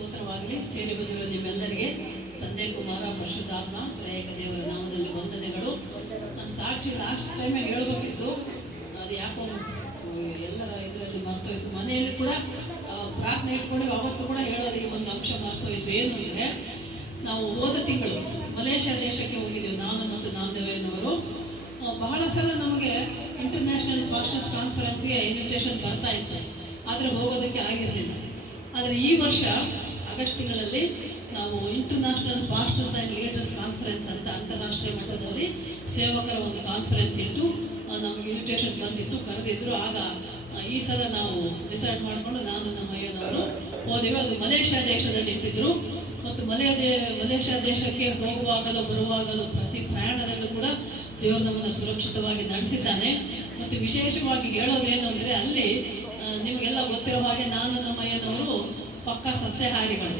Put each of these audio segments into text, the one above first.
ಸ್ತೋತ್ರವಾಗಲಿ. ಸೇರಿ ಬಂದಿರುವ ನಿಮ್ಮೆಲ್ಲರಿಗೆ ತಂದೆ ಕುಮಾರ ಪರಿಶುದ್ಧಾತ್ಮ ತ್ರಯೇಕ ದೇವರ ನಾಮದಲ್ಲಿ ವಂದನೆಗಳು. ನಾನು ಸಾಕ್ಷಿ ಲಾಸ್ಟ್ ಟೈಮೇ ಹೇಳಬೇಕಿತ್ತು, ಅದು ಯಾಕೋ ಎಲ್ಲರ ಇದರಲ್ಲಿ ಮರ್ತೋಯ್ತು. ಮನೆಯಲ್ಲಿ ಕೂಡ ಪ್ರಾರ್ಥನೆ ಇಟ್ಕೊಂಡು ಅವತ್ತು ಕೂಡ ಹೇಳೋದಕ್ಕೆ ಒಂದು ಅಂಶ ಮರ್ತೋಯ್ತು. ಏನು ಅಂದರೆ, ನಾವು ಹೋದ ತಿಂಗಳು ಮಲೇಷ್ಯಾ ದೇಶಕ್ಕೆ ಹೋಗಿದ್ದೀವಿ, ನಾನು ಮತ್ತು ನಾಮದೇವಯ್ಯನವರು. ಬಹಳ ಸಲ ನಮಗೆ ಇಂಟರ್ನ್ಯಾಷನಲ್ ಪಾಸ್ಟರ್ಸ್ ಕಾನ್ಫರೆನ್ಸ್ಗೆ ಇನ್ವಿಟೇಷನ್ ಬರ್ತಾ ಇತ್ತು, ಆದರೆ ಹೋಗೋದಕ್ಕೆ ಆಗಿರಲಿಲ್ಲ. ಆದರೆ ಈ ವರ್ಷ ಆಗಸ್ಟ್ ತಿಂಗಳಲ್ಲಿ ನಾವು international pastors and leaders conference ಅಂತ ಅಂತಾರಾಷ್ಟ್ರೀಯ ಮಟ್ಟದಲ್ಲಿ ಸೇವಕರ ಒಂದು ಕಾನ್ಫರೆನ್ಸ್ ಇಟ್ಟು ನಮಗೆ ಇನ್ವಿಟೇಷನ್ ಬಂದಿತ್ತು, ಕರೆದಿದ್ರು. ಆಗ ಈ ಸಲ ನಾವು ಡಿಸೈಡ್ ಮಾಡಿಕೊಂಡು ನಾನು ನಮ್ಮ ಅಯ್ಯನವರು ಹೋದೆವು. ಅದು ಮಲೇಷ್ಯಾ ದೇಶದಲ್ಲಿ ಇಟ್ಟಿದ್ರು. ಮತ್ತು ಮಲೇಷ್ಯಾ ದೇಶಕ್ಕೆ ಹೋಗುವಾಗಲೂ ಬರುವಾಗಲೂ ಪ್ರತಿ ಪ್ರಯಾಣದಲ್ಲೂ ಕೂಡ ದೇವರು ನಮ್ಮನ್ನು ಸುರಕ್ಷಿತವಾಗಿ ನಡೆಸಿದ್ದಾನೆ. ಮತ್ತು ವಿಶೇಷವಾಗಿ ಹೇಳೋದೇನು ಅಂದರೆ, ಅಲ್ಲಿ ನಿಮಗೆಲ್ಲ ಗೊತ್ತಿರೋ ಹಾಗೆ ನಾನು ನಮ್ಮ ಅಯ್ಯನವರು ಪಕ್ಕಾ ಸಸ್ಯಾಹಾರಿಗಳು,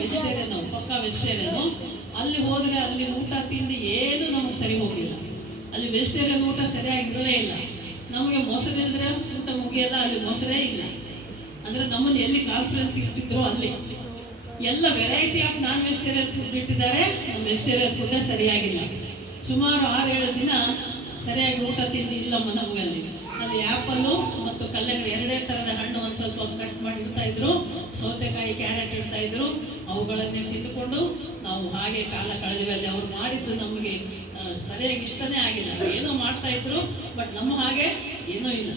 ವೆಜಿಟೇರಿಯನ್, ನಾವು ಪಕ್ಕಾ ವೆಜಿಟೇರಿಯನು. ಅಲ್ಲಿ ಹೋದರೆ ಅಲ್ಲಿ ಊಟ ತಿಂಡಿ ಏನು ನಮಗೆ ಸರಿ ಹೋಗಲಿಲ್ಲ. ಅಲ್ಲಿ ವೆಜಿಟೇರಿಯನ್ ಊಟ ಸರಿಯಾಗಿರಲೇ ಇಲ್ಲ. ನಮಗೆ ಮೊಸರು ಇದ್ದರೆ ಊಟ ಮುಗಿಯಲ್ಲ, ಅಲ್ಲಿ ಮೊಸರೇ ಇಲ್ಲ. ಅಂದರೆ ನಮ್ಮನ್ನು ಎಲ್ಲಿ ಕಾನ್ಫರೆನ್ಸ್ ಇಟ್ಟಿದ್ರು ಅಲ್ಲಿ ಎಲ್ಲ variety of non vegetarian food ಇಟ್ಟಿದ್ದಾರೆ, ನಮ್ಮ ವೆಜಿಟೇರಿಯನ್ ಫುಡ್ಡೇ ಸರಿಯಾಗಿಲ್ಲ. ಸುಮಾರು 6-7 ದಿನ ಸರಿಯಾಗಿ ಊಟ ತಿಂಡಿ ಇಲ್ಲ ನಮಗೆ. ಅಲ್ಲಿ ಆ್ಯಪಲ್ಲು ಮತ್ತು ಕಲ್ಲಂಗಡಿ ಎರಡೇ ಥರದ ಹಣ್ಣು ಒಂದು ಸ್ವಲ್ಪ ಕಟ್ ಮಾಡಿ ಇಡ್ತಾ ಇದ್ರು, ಸೌತೆಕಾಯಿ, ಕ್ಯಾರೆಟ್ ಇಡ್ತಾ ಇದ್ರು. ಅವುಗಳನ್ನೇ ತಿಂದುಕೊಂಡು ನಾವು ಹಾಗೆ ಕಾಲ ಕಳೆದ್ವಿ. ಅಲ್ಲಿ ಅವ್ರು ಮಾಡಿದ್ದು ನಮಗೆ ಸರಿಯಾಗಿ ಇಷ್ಟನೇ ಆಗಿಲ್ಲ. ಏನೋ ಮಾಡ್ತಾ ಇದ್ರು, ಬಟ್ ನಮ್ಮ ಹಾಗೆ ಏನೂ ಇಲ್ಲ.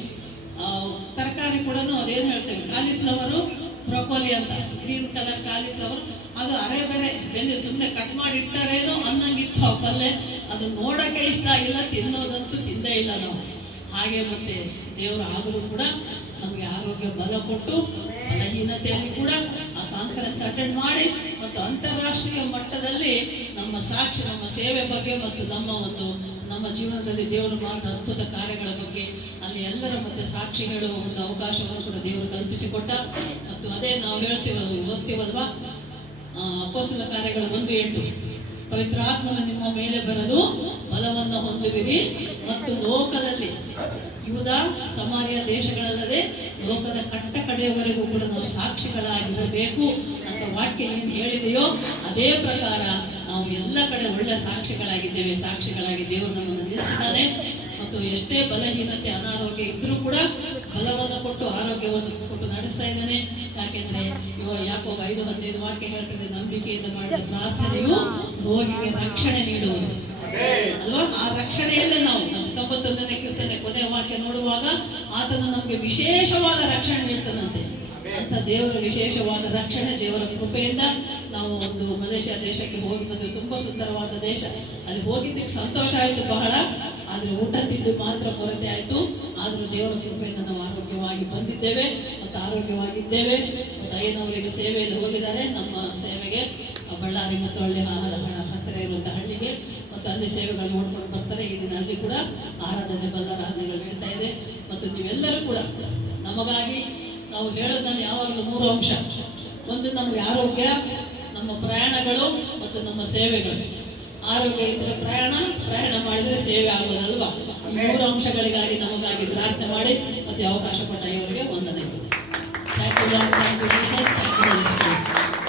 ತರಕಾರಿ ಕೂಡ ಅದೇನು ಹೇಳ್ತೇವೆ, ಕಾಲಿಫ್ಲವರು, ಬ್ರೊಕೋಲಿ ಅಂತ, ಗ್ರೀನ್ ಕಲರ್ ಕಾಲಿಫ್ಲವರ್, ಅದು ಅರೆ ಬೇರೆ ಬೆನ್ನು ಸುಮ್ಮನೆ ಕಟ್ ಮಾಡಿ ಇಟ್ಟಾರೇನೋ ಅನ್ನಂಗಿತ್ತು ಆ ಪಲ್ಯ. ಅದು ನೋಡೋಕ್ಕೆ ಇಷ್ಟ ಆಗಿಲ್ಲ, ತಿನ್ನೋದಂತೂ ತಿಂದೇ ಇಲ್ಲ ನಾವು. ಹಾಗೆ ಮತ್ತೆ ದೇವರು ಆದರೂ ಕೂಡ ನಮಗೆ ಆರೋಗ್ಯ ಬಲ ಕೊಟ್ಟು, ಬಲಹೀನತೆಯಲ್ಲಿ ಕೂಡ ಆ ಕಾನ್ಫರೆನ್ಸ್ ಅಟೆಂಡ್ ಮಾಡಿ ಮತ್ತು ಅಂತಾರಾಷ್ಟ್ರೀಯ ಮಟ್ಟದಲ್ಲಿ ನಮ್ಮ ಸಾಕ್ಷಿ, ನಮ್ಮ ಸೇವೆ ಬಗ್ಗೆ ಮತ್ತು ನಮ್ಮ ಜೀವನದಲ್ಲಿ ದೇವರು ಮಾಡಿದ ಅದ್ಭುತ ಕಾರ್ಯಗಳ ಬಗ್ಗೆ ಅಲ್ಲಿ ಎಲ್ಲರ ಮತ್ತೆ ಸಾಕ್ಷಿ ಹೇಳುವ ಒಂದು ಅವಕಾಶವನ್ನು ಕೂಡ ದೇವರು ಕಲ್ಪಿಸಿಕೊಟ್ಟ. ಮತ್ತು ಅದೇ ನಾವು ಓದ್ತೀವಲ್ವಾ, ಅಪೊಸ್ತಲ ಕಾರ್ಯಗಳ 1:8, ಪವಿತ್ರಾತ್ಮನು ನಿಮ್ಮ ಮೇಲೆ ಬರಲು ಬಲವನ್ನು ಹೊಂದುವಿರಿ ಮತ್ತು ಲೋಕದಲ್ಲಿ ಯೂದ ಸಮಾರ್ಯ ದೇಶಗಳಲ್ಲದೆ ಲೋಕದ ಕಟ್ಟ ಕಡೆಯವರೆಗೂ ಕೂಡ ನಾವು ಸಾಕ್ಷಿಗಳಾಗಿರಬೇಕು ಅಂತ ವಾಕ್ಯ ಏನು ಹೇಳಿದೆಯೋ ಅದೇ ಪ್ರಕಾರ ನಾವು ಎಲ್ಲ ಕಡೆ ಒಳ್ಳೆ ಸಾಕ್ಷಿಗಳಾಗಿ ದೇವರು ನಮ್ಮನ್ನು ನಿಲ್ಲಿಸಿದ್ದಾನೆ. ಮತ್ತು ಎಷ್ಟೇ ಬಲಹೀನತೆ, ಅನಾರೋಗ್ಯ ಇದ್ರೂ ಕೂಡ ಬಲವನ್ನು ಕೊಟ್ಟು ಆರೋಗ್ಯವನ್ನು ಕೊಟ್ಟು ನಡೆಸ್ತಾ ಇದ್ದಾನೆ. ಯಾಕೆಂದ್ರೆ ಯಾಕೋಬ 5:15 ವಾಕ್ಯ ಹೇಳ್ತದೆ, ನಂಬಿಕೆಯಿಂದ ಮಾಡಿದ ಪ್ರಾರ್ಥನೆಯು ರೋಗಿಗೆ ರಕ್ಷಣೆ ನೀಡುವುದು ಅಲ್ವಾ. ಆ ರಕ್ಷಣೆಯಲ್ಲೇ ನಾವು 91ನೇ ಕೀರ್ತನೆ ಕೊನೆಯ ವಾಕ್ಯ ನೋಡುವಾಗ ಆತನು ನಮಗೆ ವಿಶೇಷವಾದ ರಕ್ಷಣೆ ನೀಡ್ತಾನಂತೆ. ಅಂತ ದೇವರ ವಿಶೇಷವಾದ ರಕ್ಷಣೆ, ದೇವರ ಕೃಪೆಯಿಂದ ನಾವು ಒಂದು ಮಲೇಷ್ಯಾ ದೇಶಕ್ಕೆ ಹೋಗಿ ಬಂದು ತುಂಬಾ ಸುಂದರವಾದ ದೇಶ. ಅಲ್ಲಿ ಹೋಗಿದ್ದಕ್ಕೆ ಸಂತೋಷ ಆಯಿತು ಬಹಳ, ಆದರೆ ಊಟ ತಿಂಡಿ ಮಾತ್ರ ಕೊರತೆ ಆಯಿತು. ಆದರೂ ದೇವರ ಕೃಪೆಯಿಂದ ನಾವು ಆರೋಗ್ಯವಾಗಿ ಬಂದಿದ್ದೇವೆ ಮತ್ತು ಆರೋಗ್ಯವಾಗಿದ್ದೇವೆ. ಮತ್ತು ಅಯ್ಯನವರಿಗೆ ಸೇವೆಯಲ್ಲಿ ಹೋಗಿದ್ದಾರೆ. ನಮ್ಮ ಸೇವೆಗೆ ಬಳ್ಳಾರಿ ಮತ್ತು ಹತ್ತಿರ ಇರುವಂಥ ಹಳ್ಳಿಗೆ ಮತ್ತು ಅಲ್ಲಿ ಸೇವೆಗಳು ನೋಡ್ಕೊಂಡು ಬರ್ತಾರೆ. ಈ ದಿನ ಅಲ್ಲಿ ಕೂಡ ಆರಾಧನೆ, ಬಲ್ಲಾರಾಧನೆಗಳು ನಡೀತಾ ಇದೆ. ಮತ್ತು ನೀವೆಲ್ಲರೂ ಕೂಡ ನಮಗಾಗಿ ನಾವು ಹೇಳೋದು ನಾನು ಯಾವಾಗಲೂ 3 ಅಂಶ. ಒಂದು, ನಮಗೆ ಆರೋಗ್ಯ, ನಮ್ಮ ಪ್ರಯಾಣಗಳು ಮತ್ತು ನಮ್ಮ ಸೇವೆಗಳು. ಆರೋಗ್ಯ ಇದ್ದರೆ ಪ್ರಯಾಣ ಮಾಡಿದರೆ ಸೇವೆ ಆಗೋದಲ್ವಾ. ಈ 3 ಅಂಶಗಳಿಗಾಗಿ ನಮಗಾಗಿ ಪ್ರಾರ್ಥನೆ ಮಾಡಿ ಮತ್ತು ಅವಕಾಶ ಕೊಟ್ಟ ಇವರಿಗೆ ವಂದನೆಗಳು. Thank you, thank you Jesus, thank you.